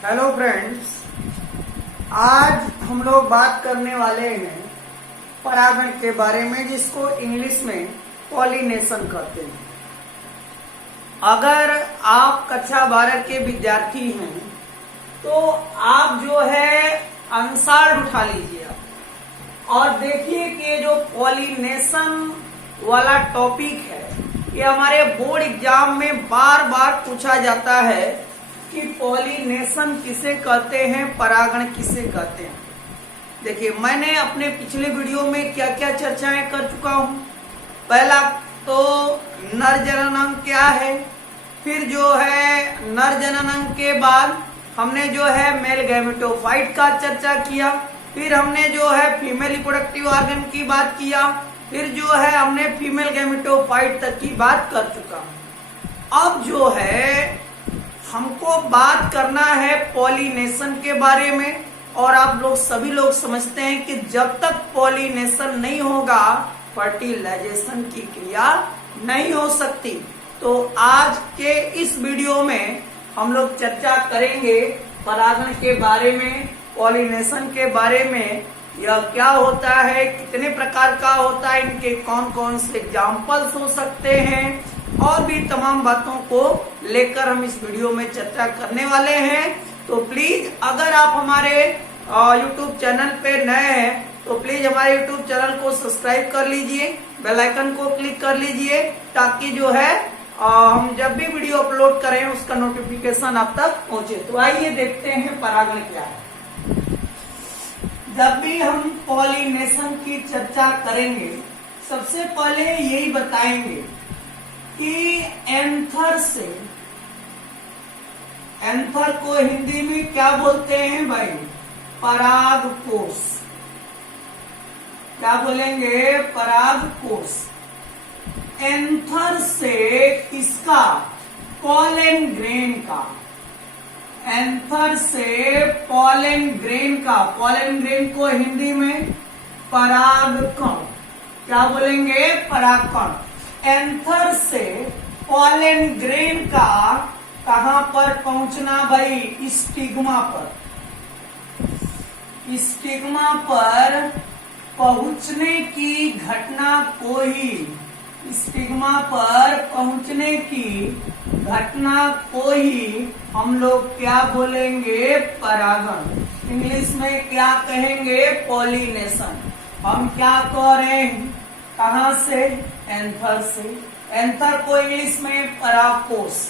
Hello friends, आज हम लोग बात करने वाले हैं परागण के बारे में, जिसको इंग्लिश में पॉलिनेशन कहते हैं। अगर आप कक्षा 12 के विद्यार्थी हैं तो आप जो है आंसर उठा लीजिए और देखिए कि जो पॉलिनेशन वाला टॉपिक है ये हमारे बोर्ड एग्जाम में बार बार पूछा जाता है कि पॉलिनेशन किसे कहते हैं, परागण किसे कहते हैं। देखिए, मैंने अपने पिछले वीडियो में क्या क्या चर्चाएं कर चुका हूं। पहला तो नर जननांग क्या है, फिर जो है नर जननांग के बाद हमने जो है मेल गैमेटोफाइट का चर्चा किया, फिर हमने जो है फीमेल रिप्रोडक्टिव ऑर्गन की बात किया, फिर जो है हमने फीमेल गैमेटोफाइट तक की बात कर चुका हूं। अब जो है हमको बात करना है पॉलिनेशन के बारे में। और आप लोग सभी लोग समझते हैं कि जब तक पॉलिनेशन नहीं होगा फर्टिलाइजेशन की क्रिया नहीं हो सकती। तो आज के इस वीडियो में हम लोग चर्चा करेंगे परागण के बारे में, पॉलिनेशन के बारे में। यह क्या होता है, कितने प्रकार का होता है, इनके कौन कौन से एग्जाम्पल्स हो सकते हैं, और भी तमाम बातों को लेकर हम इस वीडियो में चर्चा करने वाले हैं। तो प्लीज अगर आप हमारे YouTube चैनल पे नए हैं तो प्लीज हमारे YouTube चैनल को सब्सक्राइब कर लीजिए, बेल आइकन को क्लिक कर लीजिए, ताकि जो है हम जब भी वीडियो अपलोड करें उसका नोटिफिकेशन आप तक पहुंचे। तो आइए देखते हैं परागण क्या है। जब भी हम पॉलिनेशन की चर्चा करेंगे सबसे पहले यही बताएंगे कि एंथर को हिंदी में क्या बोलते हैं भाई? परागकोश। क्या बोलेंगे? परागकोश। एंथर से किसका? पॉलन ग्रेन का। एंथर से पॉलन ग्रेन का। पॉलन ग्रेन को हिंदी में परागकण। क्या बोलेंगे? परागकण। एंथर से पॉलन ग्रेन का कहां पर पहुंचना भाई? स्टिग्मा पर। स्टिग्मा पर पहुंचने की घटना को ही, स्टिग्मा पर पहुंचने की घटना को ही हम लोग क्या बोलेंगे? परागण। इंग्लिश में क्या कहेंगे? पॉलिनेशन। हम क्या कह रहे हैं? कहां से? एंथर से। एंथर को इंग्लिश में परागकोश।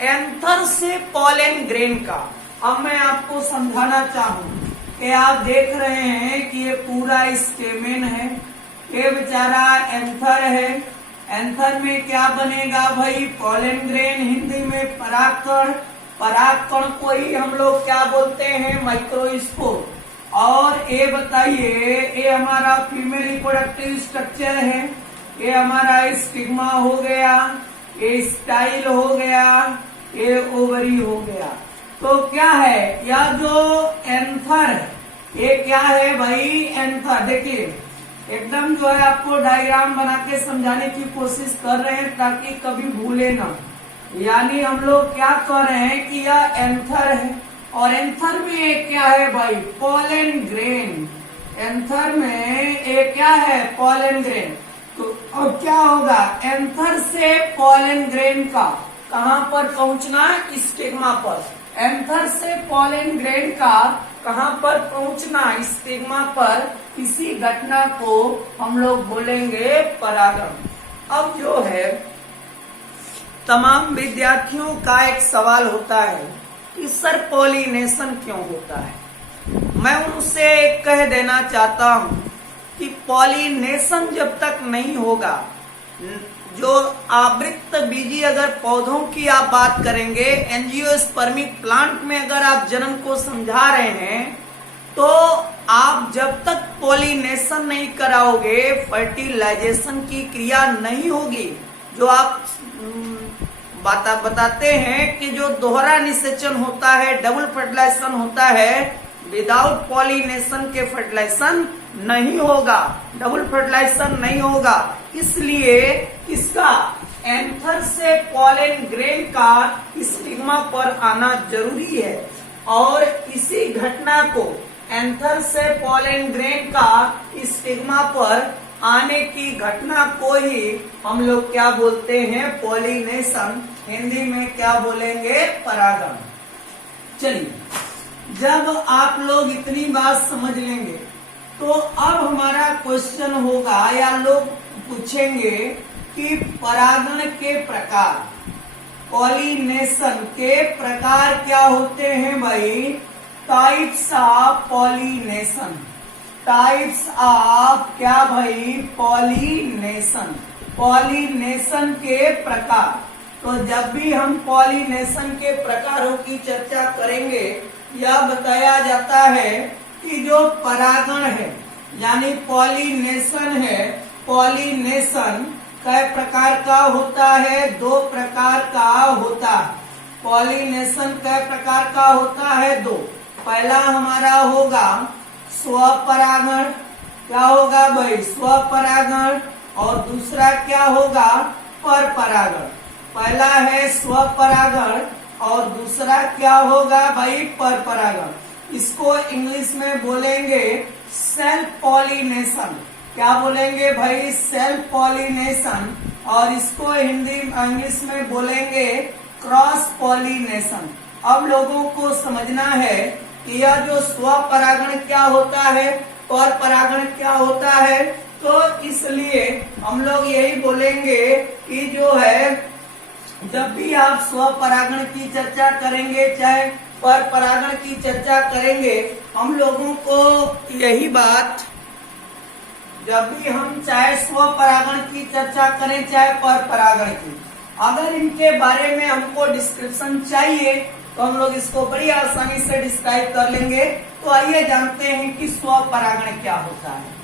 एंथर से पॉलन ग्रेन का। अब मैं आपको समझाना चाहूं कि आप देख रहे हैं कि ये पूरा स्टेमेन है, ये बेचारा एंथर है। एंथर में क्या बनेगा भाई? पॉलन ग्रेन, हिंदी में परागकण। परागकण को ही हम लोग क्या बोलते हैं? माइक्रोस्पोर। और ये बताइए, ये हमारा फीमेल रिप्रोडक्टिव स्ट्रक्चर है, ये हमारा स्टिग्मा हो गया, ये स्टाइल हो गया, ये ओवरी हो गया। तो क्या है यह जो एंथर है, ये क्या है भाई? एंथर। देखिए, एकदम जो है आपको डायग्राम बना के समझाने की कोशिश कर रहे हैं ताकि कभी भूले ना। यानी हम लोग क्या कर रहे हैं कि यह एंथर है और एंथर में एक क्या है भाई? Pollen grain. एंथर में एक क्या है? Pollen grain. तो अब क्या होगा? एंथर से पॉलन ग्रेन का कहां पर पहुंचना? स्टिग्मा पर। एंथर से पॉलन ग्रेन का कहां पर पहुंचना? स्टिग्मा पर। इसी घटना को हम लोग बोलेंगे परागण। अब जो है तमाम विद्यार्थियों का एक सवाल होता है कि सर पॉलिनेशन क्यों होता है? मैं उनसे कह देना चाहता हूं कि पॉलिनेशन जब तक नहीं होगा, जो आवृत्त बीजी अगर पौधों की आप बात करेंगे, एंजियोस्पर्मिक प्लांट में अगर आप जन्म को समझा रहे हैं, तो आप जब तक पॉलिनेशन नहीं कराओगे फर्टिलाइजेशन की क्रिया नहीं होगी। जो आप बताते हैं कि जो दोहरा निषेचन होता है, डबल फर्टिलाइजेशन होता है, विदाउट पॉलिनेशन के फर्टिलाइजेशन नहीं होगा, डबल फर्टिलाइजेशन नहीं होगा। इसलिए इसका एंथर से पॉलन ग्रेन का स्टिग्मा पर आना जरूरी है। और इसी घटना को एंथर से पॉलन ग्रेन का स्टिग्मा पर आने की घटना को ही हम लोग क्या बोलते हैं, पॉलिनेशन। हिंदी में क्या बोलेंगे, परागण। चलिए, जब आप लोग इतनी बात समझ लेंगे तो अब हमारा क्वेश्चन होगा या लोग पूछेंगे कि परागण के प्रकार, पॉलिनेशन के प्रकार क्या होते हैं भाई। Types of pollination, types of क्या भाई, पॉलिनेशन। पॉलिनेशन के प्रकार, तो जब भी हम पॉलिनेशन के प्रकारों की चर्चा करेंगे, यह बताया जाता है कि जो परागण है यानी पॉलिनेशन है, पॉलिनेशन कई प्रकार का होता है, 2 प्रकार का होता है। पॉलिनेशन कई प्रकार का होता है, 2। पहला हमारा होगा स्वपरागण, क्या होगा भाई, स्वपरागण। और दूसरा क्या होगा, परपरागण। पहला है स्वपरागण और दूसरा क्या होगा भाई, परपरागण। इसको इंग्लिश में बोलेंगे सेल्फ पॉलिनेशन। क्या बोलेंगे भाई, सेल्फ पॉलिनेशन। और इसको हिंदी इंग्लिश में बोलेंगे क्रॉस पॉलिनेशन। अब लोगों को समझना है कि यह जो स्वपरागण क्या होता है और परागण क्या होता है, तो इसलिए हम लोग यही बोलेंगे कि जो है, जब भी आप स्वपरागण की चर्चा करेंगे चाहे पर परागण की चर्चा करेंगे, हम लोगों को यही बात, जब भी हम चाहे स्वपरागण की चर्चा करें चाहे पर परागण की, अगर इनके बारे में हमको डिस्क्रिप्शन चाहिए तो हम लोग इसको बड़ी आसानी से डिस्क्राइब कर लेंगे। तो आइए जानते हैं कि स्वपरागण क्या होता है।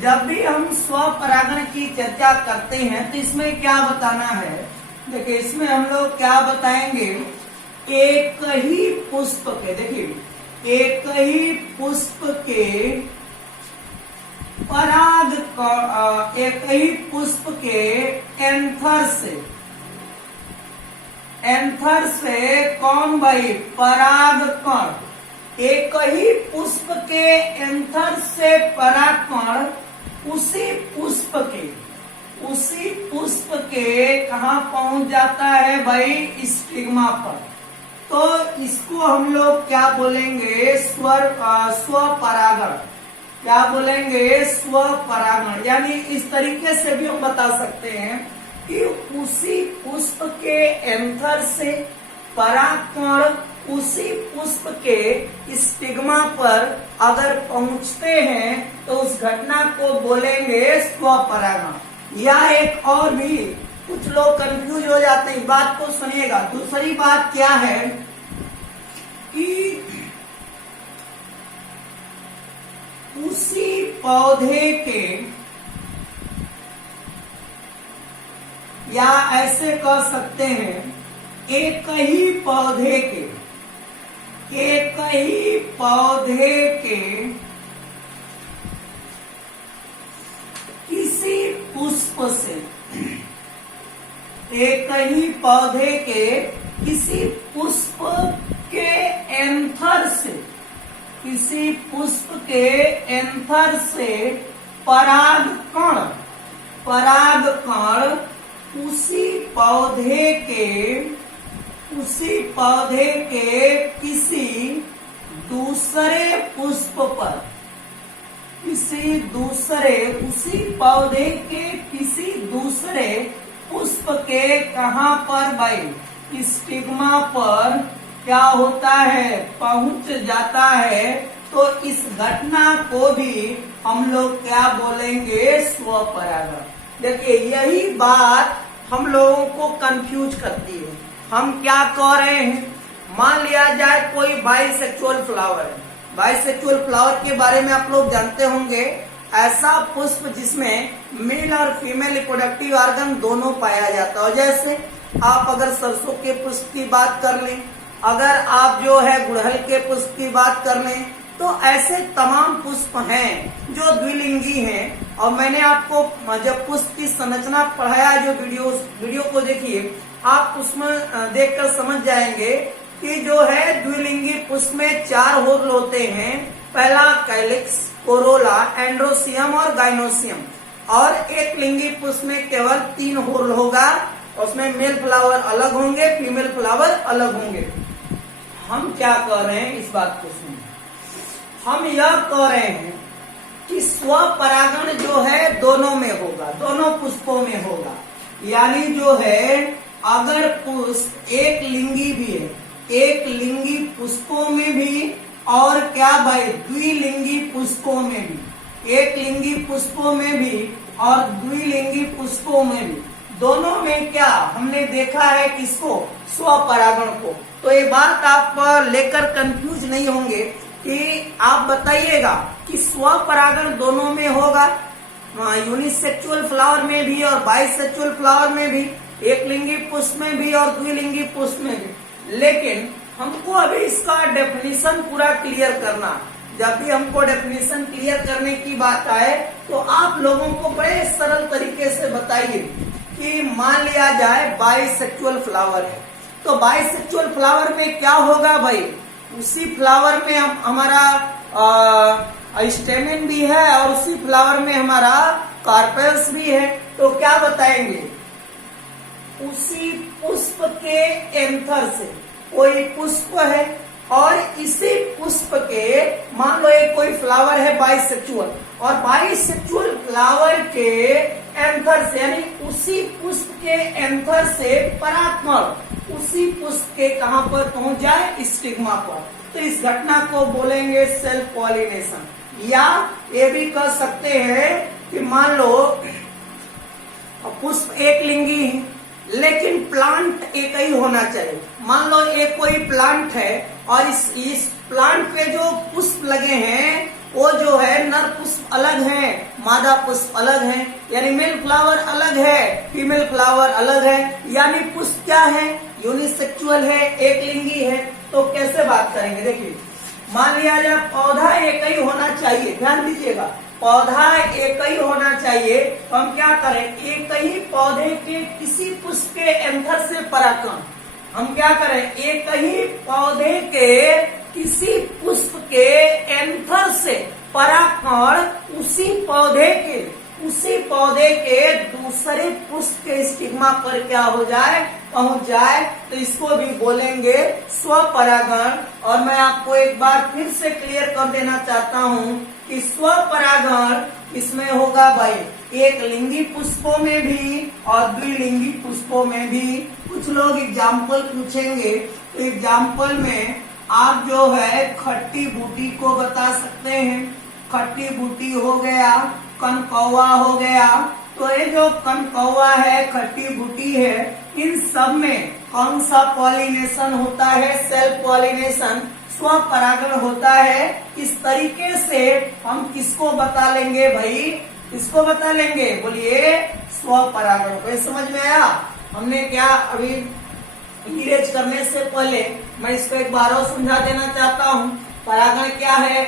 जब भी हम स्वपरागण की चर्चा करते हैं तो इसमें क्या बताना है, देखिए इसमें हम लोग क्या बताएंगे, एक ही पुष्प के, देखिए एक ही पुष्प के पराग, एक ही पुष्प के एंथर से कौन भाई, पराग कण। एक ही पुष्प के एंथर से पराग कण उसी पुष्प के कहाँ पहुंच जाता है भाई, स्टिग्मा पर। तो इसको हम लोग क्या बोलेंगे, स्वपरागण। क्या बोलेंगे, स्वपरागण। यानी इस तरीके से भी हम बता सकते हैं कि उसी पुष्प के एंथर से परागकण उसी पुष्प के स्टिग्मा पर अगर पहुंचते हैं तो उस घटना को बोलेंगे स्वपरागण। या एक और भी, कुछ लोग कंफ्यूज हो जाते हैं, इस बात को सुनिएगा। दूसरी बात क्या है कि उसी पौधे के, या ऐसे कह सकते हैं एक ही पौधे के किसी पुष्प से, एक ही पौधे के किसी पुष्प के एंथर से, किसी पुष्प के एंथर से परागकण उसी पौधे के किसी दूसरे पुष्प पर, उसी पौधे के किसी दूसरे पुष्प के कहाँ पर भाई, स्टिग्मा पर क्या होता है, पहुंच जाता है। तो इस घटना को भी हम लोग क्या बोलेंगे, स्वपरागण। देखिए यही बात हम लोगों को कंफ्यूज करती है। हम क्या कह रहे हैं, मान लिया जाए कोई बाइसेक्सुअल फ्लावर है। बाइसेक्सुअल फ्लावर के बारे में आप लोग जानते होंगे, ऐसा पुष्प जिसमें मेल और फीमेल रिप्रोडक्टिव ऑर्गन दोनों पाया जाता है। जैसे आप अगर सरसों के पुष्प की बात कर लें, अगर आप जो है गुड़हल के पुष्प की बात कर लें, तो ऐसे तमाम पुष्प हैं जो द्विलिंगी हैं। और मैंने आपको जब पुष्प की संरचना पढ़ाया, जो वीडियो को देखिए, आप उसमें देखकर समझ जाएंगे कि जो है द्विलिंगी पुष्प में 4 होल होते हैं। पहला कैलिक्स, कोरोला, एंड्रोसियम और गाइनोसियम। और एक लिंगी पुष्प में केवल 3 होल होगा। उसमें मेल फ्लावर अलग होंगे, फीमेल फ्लावर अलग होंगे। हम क्या कह रहे हैं, इस बात को सुनिए। हम यह कह रहे हैं कि स्वपरागण जो है दोनों में होगा, दोनों पुष्पों में होगा। यानी जो है अगर पुष्प एक लिंगी भी है, एक लिंगी पुष्पों में भी और क्या भाई द्विलिंगी पुष्पों में भी, एक लिंगी पुष्पों में भी और द्विलिंगी पुष्पों में भी, दोनों में क्या हमने देखा है किसको, स्वपरागण को। तो ये बात आप लेकर कंफ्यूज नहीं होंगे कि आप बताइएगा कि स्वपरागण दोनों में होगा, यूनिसेक्सुअल फ्लावर में भी और बाइसेक्सुअल फ्लावर में भी, एक लिंगी पुष्प में भी और द्विलिंगी पुष्प में भी। लेकिन हमको अभी इसका डेफिनेशन पूरा क्लियर करना। जब भी हमको डेफिनेशन क्लियर करने की बात आए तो आप लोगों को बड़े सरल तरीके से बताइए कि मान लिया जाए बाइसेक्सुअल फ्लावर है, तो बाइसेक्सुअल फ्लावर में क्या होगा भाई, उसी फ्लावर में हमारा स्टेमेन भी है और उसी फ्लावर में हमारा कार्पेल्स भी है। तो क्या बताएंगे, उसी पुष्प के एंथर से कोई पुष्प है और इसी पुष्प के, मान लो एक कोई फ्लावर है बाइसेक्सुअल, और बाइसेक्सुअल फ्लावर के एंथर से यानी उसी पुष्प के एंथर से परागकण उसी पुष्प के कहां पर पहुंच जाए, स्टिग्मा पर। तो इस घटना को बोलेंगे सेल्फ पॉलिनेशन। या ये भी कह सकते हैं कि मान लो पुष्प एक लिंगी लेकिन प्लांट एक ही होना चाहिए। मान लो एक कोई प्लांट है और इस प्लांट पे जो पुष्प लगे हैं वो जो है नर पुष्प अलग है, मादा पुष्प अलग है, यानी मेल फ्लावर अलग है, फीमेल फ्लावर अलग है, यानी पुष्प क्या है, यूनिसेक्सुअल है, एक लिंगी है। तो कैसे बात करेंगे, देखिए मान लिया जाए पौधा एक ही होना चाहिए, ध्यान दीजिएगा, पौधा एक ही होना चाहिए। तो हम क्या करें, एक ही पौधे के किसी पुष्प के एंथर से परागकण, हम क्या करें, एक ही पौधे के किसी पुष्प के एंथर से परागकण उसी पौधे के दूसरे पुष्प के स्टिग्मा पर क्या हो जाए, पहुंच जाए। तो इसको भी बोलेंगे स्वपरागण। और मैं आपको एक बार फिर से क्लियर कर देना चाहता हूं कि स्वपरागण इसमें होगा भाई एक लिंगी पुष्पों में भी और द्विलिंगी पुष्पों में भी। कुछ लोग एग्जाम्पल पूछेंगे, तो एग्जाम्पल में आप जो है खट्टी बूटी को बता सकते हैं। खट्टी बूटी हो गया, कनकौवा हो गया। तो ये जो कनकौवा है, खट्टी बूटी है, इन सब में कौन सा पॉलिनेशन होता है, सेल्फ पॉलिनेशन, स्वपरागण होता है। इस तरीके से हम किसको बता लेंगे भाई, किसको बता लेंगे, बोलिए स्वपरागण को। समझ में आया। हमने क्या अभी इरेज करने से पहले मैं इसको एक बार और समझा देना चाहता हूँ। परागण क्या है,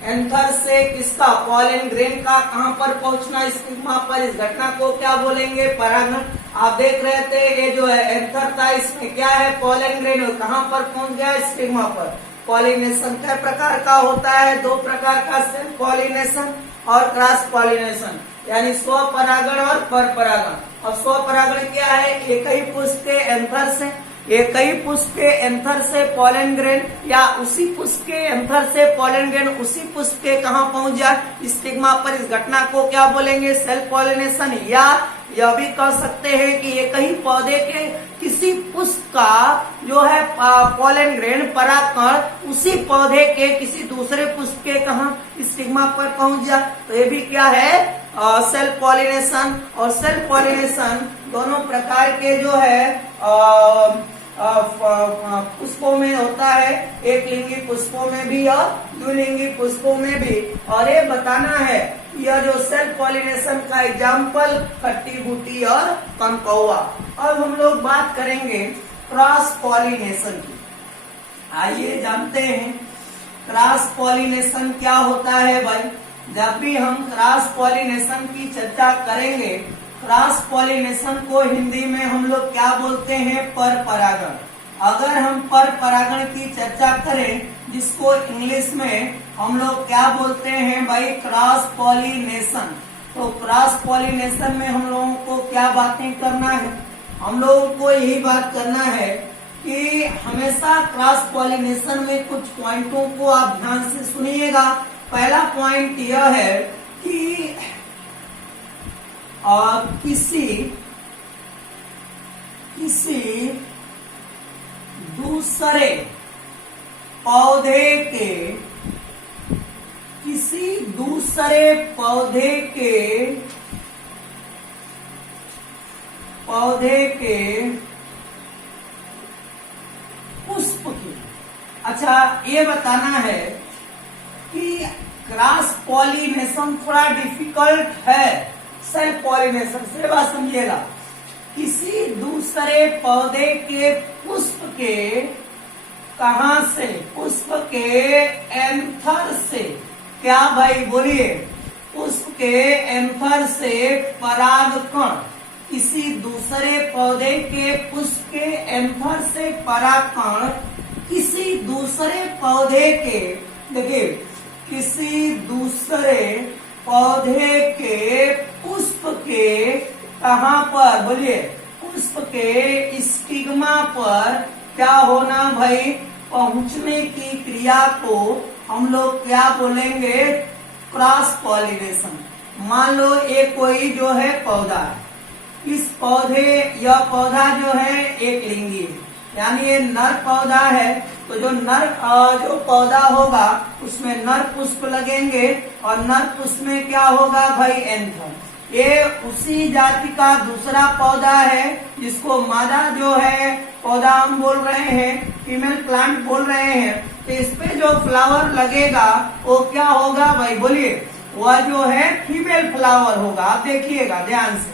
एंथर से किसका, पॉलन ग्रेन का कहाँ पर पहुंचना, स्टिग्मा पर। इस घटना को क्या बोलेंगे, परागण। आप देख रहे थे ये जो है एंथर था, इसमें क्या है, पॉलन ग्रेन, कहाँ पर पहुंच गया, स्टिग्मा पर। पॉलिनेशन कई प्रकार का होता है, 2 प्रकार का, सेल्फ पॉलिनेशन और क्रॉस पॉलिनेशन, यानी स्वपरागण और परपरागण। और स्वपरागण क्या है, एक ही पुष्प के एंथर से, एक ही पुष्प के एंथर से पॉलन ग्रेन, या उसी पुष्प के एंथर से पॉलन ग्रेन उसी पुष्प के कहाँ पहुंच जाए, स्टिग्मा पर। इस घटना को क्या बोलेंगे, सेल्फ पॉलिनेशन। या यह भी कह सकते हैं कि एक ही पौधे के किसी पुष्प का जो है पॉलन ग्रेन, परागकण, उसी पौधे के किसी दूसरे पुष्प के कहाँ, स्टिग्मा पर पहुंच जाए। तो ये भी क्या है, सेल्फ पॉलिनेशन। और सेल्फ पॉलिनेशन दोनों प्रकार के जो है पुष्पों में होता है, एक लिंगी पुष्पों में भी और द्विलिंगी पुष्पों में भी। और ये बताना है, यह जो सेल्फ पॉलिनेशन का एग्जाम्पल खट्टी बूटी और कनकौवा। अब हम लोग बात करेंगे क्रॉस पॉलिनेशन की। आइए जानते हैं क्रॉस पॉलिनेशन क्या होता है भाई। जब भी हम क्रॉस पॉलिनेशन की चर्चा करेंगे, क्रॉस पॉलिनेशन को हिंदी में हम लोग क्या बोलते हैं, परपरागण। अगर हम पर परागण की चर्चा करें, जिसको इंग्लिश में हम लोग क्या बोलते हैं भाई, क्रॉस पॉलिनेशन। तो क्रॉस पॉलिनेशन में हम लोगों को क्या बातें करना है, हम लोगों को यही बात करना है कि हमेशा क्रॉस पॉलिनेशन में कुछ पॉइंटों को आप ध्यान से सुनिएगा। पहला पॉइंट यह है कि किसी दूसरे पौधे के पुष्प की, अच्छा ये बताना है कि क्रॉस पॉलिनेशन थोड़ा डिफिकल्ट है, सेल्फ पॉलिनेशन से बात समझिएगा। किसी दूसरे पौधे के पुष्प के कहां से, पुष्प के एंथर से, क्या भाई बोलिए, पुष्प के एंथर से परागकण, किसी दूसरे पौधे के पुष्प के एंथर से परागकण किसी दूसरे पौधे के, देखिए किसी दूसरे पौधे के पुष्प के कहां पर, बोलिए पुष्प के स्टिग्मा पर क्या होना भाई, पहुंचने की क्रिया को हम लोग क्या बोलेंगे, क्रॉस पॉलिनेशन। मान लो ये कोई जो है पौधा है, इस पौधे, यह पौधा जो है एक लिंगी है, यानी ये नर पौधा है, तो जो नर जो पौधा होगा उसमें नर पुष्प लगेंगे और नर पुष्प में क्या होगा भाई, एंथर। ये उसी जाति का दूसरा पौधा है जिसको मादा जो है पौधा हम बोल रहे हैं, फीमेल प्लांट बोल रहे हैं। तो इस पे जो फ्लावर लगेगा वो क्या होगा भाई, बोलिए वह जो है फीमेल फ्लावर होगा। आप देखिएगा ध्यान से,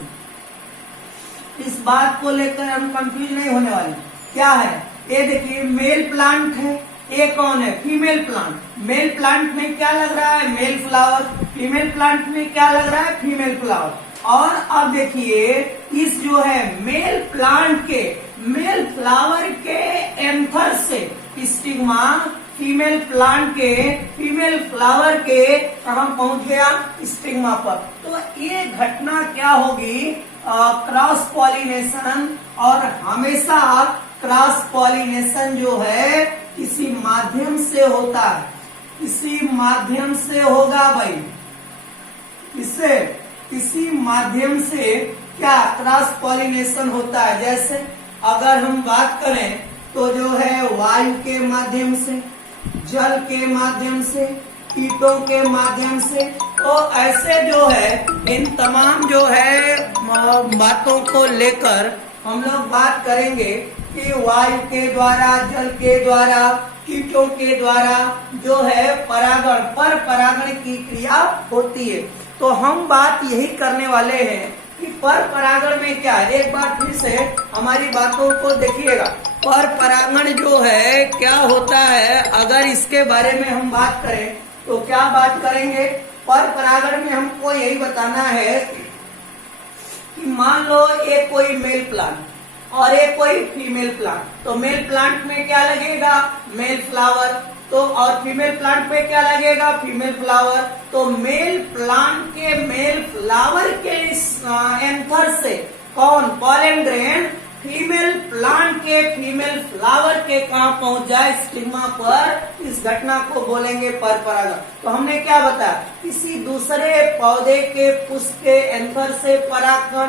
इस बात को लेकर हम कंफ्यूज नहीं होने वाले। क्या है ये, देखिए मेल प्लांट है, ये कौन है, फीमेल प्लांट। मेल प्लांट में क्या लग रहा है, मेल फ्लावर, फीमेल प्लांट में क्या लग रहा है, फीमेल फ्लावर। और अब देखिए इस जो है मेल प्लांट के, मेल फ्लावर के एंथर से स्टिग्मा फीमेल प्लांट के, फीमेल फ्लावर के कहाँ पहुंच गया, स्टिग्मा पर। तो ये घटना क्या होगी, क्रॉस पॉलिनेशन। और हमेशा क्रॉस पॉलिनेशन जो है किसी माध्यम से होता है, किसी माध्यम से होगा भाई, इससे किसी माध्यम से क्या क्रॉस पॉलिनेशन होता है। जैसे अगर हम बात करें तो जो है वायु के माध्यम से, जल के माध्यम से, कीटों के माध्यम से। तो ऐसे जो है इन तमाम जो है बातों को लेकर हम लोग बात करेंगे कि वायु के द्वारा, जल के द्वारा, कीटों के द्वारा जो है परागण, पर परागण की क्रिया होती है। तो हम बात यही करने वाले हैं कि पर परागण में क्या है। एक बार फिर से हमारी बातों को देखिएगा, पर परागण जो है क्या होता है, अगर इसके बारे में हम बात करें तो क्या बात करेंगे। पर परागण में हमको यही बताना है कि मान लो ये कोई मेल प्लांट और ये कोई फीमेल प्लांट, तो मेल प्लांट में क्या लगेगा, मेल फ्लावर, तो और फीमेल प्लांट में क्या लगेगा, फीमेल फ्लावर। तो मेल प्लांट के मेल फ्लावर के एंथर से कौन, पॉलन ग्रेन, फीमेल प्लांट के फीमेल फ्लावर के कहाँ पहुंच जाए, स्टिग्मा पर, इस घटना को बोलेंगे पर परागण। तो हमने क्या बताया, किसी दूसरे पौधे के पुष्प के एंथर से परागण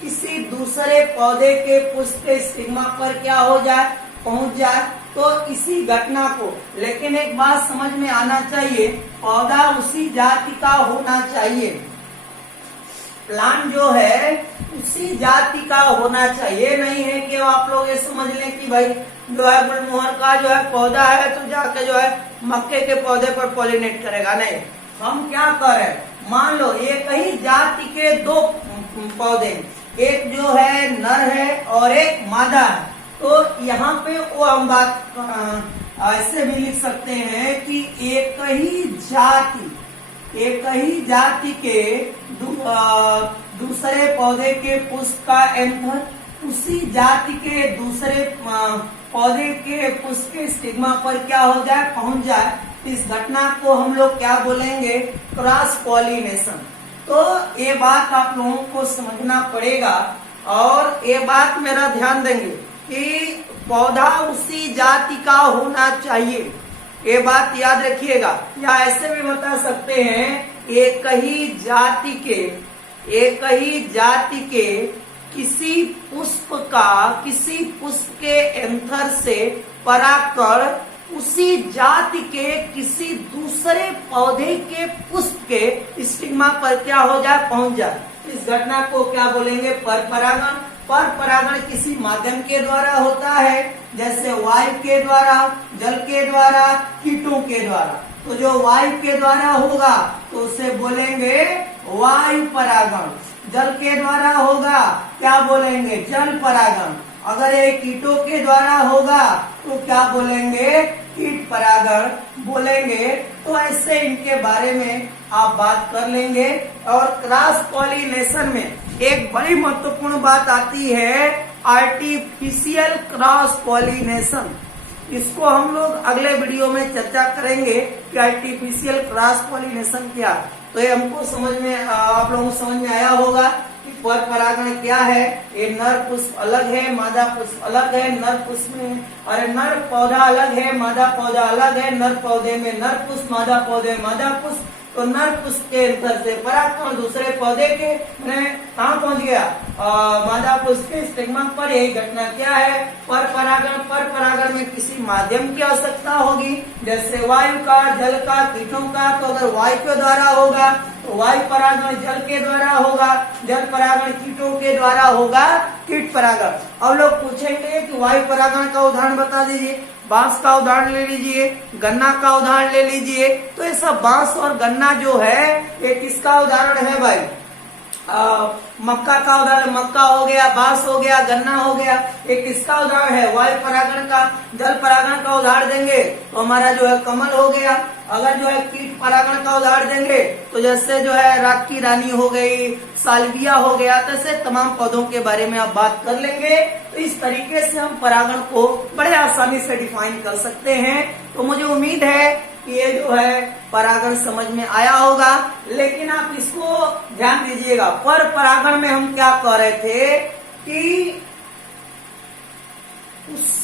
किसी दूसरे पौधे के पुष्प के स्टिग्मा पर क्या हो जाए, पहुंच जाए, तो इसी घटना को। लेकिन एक बात समझ में आना चाहिए, पौधा उसी जाति का होना चाहिए, प्लांट जो है उसी जाति का होना चाहिए। नहीं है कि आप लोग ये समझ लें कि भाई जो है गुलमोहर का जो है पौधा है तो जाके जो है मक्के के पौधे पर पॉलिनेट करेगा। नहीं, हम क्या करें, मान लो एक ही जाति के दो पौधे, एक जो है नर है और एक मादा है, तो यहाँ पे वो हम बात ऐसे भी लिख सकते हैं कि एक ही जाति के दूसरे पौधे के पुष्प का एंथर उसी जाति के दूसरे पौधे के पुष्प के स्टिग्मा पर क्या हो जाए, पहुंच जाए, इस घटना को हम लोग क्या बोलेंगे, क्रॉस पॉलिनेशन। तो ये बात आप लोगों को समझना पड़ेगा और ये बात मेरा ध्यान देंगे कि पौधा उसी जाति का होना चाहिए, ये बात याद रखिएगा। या ऐसे भी बता सकते हैं एक ही जाति के किसी पुष्प के एंथर से परागकण उसी जाति के किसी दूसरे पौधे के पुष्प के स्टिग्मा पर क्या हो जाए, पहुंच जाए। इस घटना को क्या बोलेंगे, परपरागण। परपरागण किसी माध्यम के द्वारा होता है, जैसे वायु के द्वारा, जल के द्वारा, कीटों के द्वारा। तो जो वायु के द्वारा होगा तो उसे बोलेंगे वायु परागण। जल के द्वारा होगा क्या बोलेंगे, जल परागण। अगर ये कीटों के द्वारा होगा तो क्या बोलेंगे, कीट परागण बोलेंगे। तो ऐसे इनके बारे में आप बात कर लेंगे। और क्रॉस पॉलिनेशन में एक बड़ी महत्वपूर्ण बात आती है, आर्टिफिशियल क्रॉस पॉलिनेशन। इसको हम लोग अगले वीडियो में चर्चा करेंगे कि आर्टिफिशियल क्रॉस पॉलिनेशन क्या। तो ये हमको समझ में, आप लोगों को समझ में आया होगा कि पर परागण क्या है। ये नर पुष्प अलग है, मादा पुष्प अलग है। नर पुष्प में, अरे नर पौधा अलग है, मादा पौधा अलग है। नर पौधे में नर पुष्प, मादा पौधे में मादा पुष्प। तो नर पुष्प के अंतर से परागकण दूसरे पौधे के कहाँ पहुंच गया, मादा पुष्प के स्टिग्मा पर। यही घटना क्या है, पर परागण। पर परागण में किसी माध्यम की आवश्यकता होगी, जैसे वायु का, जल का, कीटों का। तो अगर वायु के द्वारा होगा तो वायु परागण, जल के द्वारा होगा जल परागण, कीटों के द्वारा होगा कीट परागण। अब लोग पूछेंगे कि वायु परागण का उदाहरण बता दीजिए। बांस का उदाहरण ले लीजिए, गन्ना का उदाहरण ले लीजिए। तो ये सब बांस और गन्ना जो है ये किसका उदाहरण है भाई, मक्का का उदाहरण। मक्का हो गया, बांस हो गया, गन्ना हो गया। ये किसका उदाहरण है, वायु परागण का। जल परागण का उदाहरण देंगे तो हमारा जो है कमल हो गया। अगर जो है कीट परागण का उदाहरण देंगे तो जैसे जो है रात की रानी हो गई, सालविया हो गया। तो ऐसे तमाम पौधों के बारे में आप बात कर लेंगे। तो इस तरीके से हम परागण को बड़े आसानी से डिफाइन कर सकते हैं। तो मुझे उम्मीद है कि ये जो है परागण समझ में आया होगा। लेकिन आप इसको ध्यान दीजिएगा, पर परागण में हम क्या कह रहे थे कि उस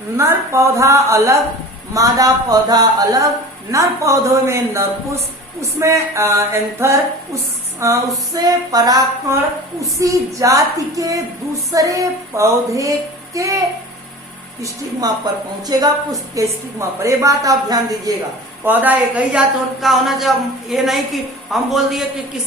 नर पौधा अलग, मादा पौधा अलग। नर पौधों में नर पुष्प, उसमें एंथर, उससे परागकण उसी जाति के दूसरे पौधे के स्टिग्मा पर पहुंचेगा, पुष्प के स्टिग्मा पर। ये बात आप ध्यान दीजिएगा। पौधा एक ही जात का होना चाहिए। ये नहीं कि हम बोल दिए कि किसी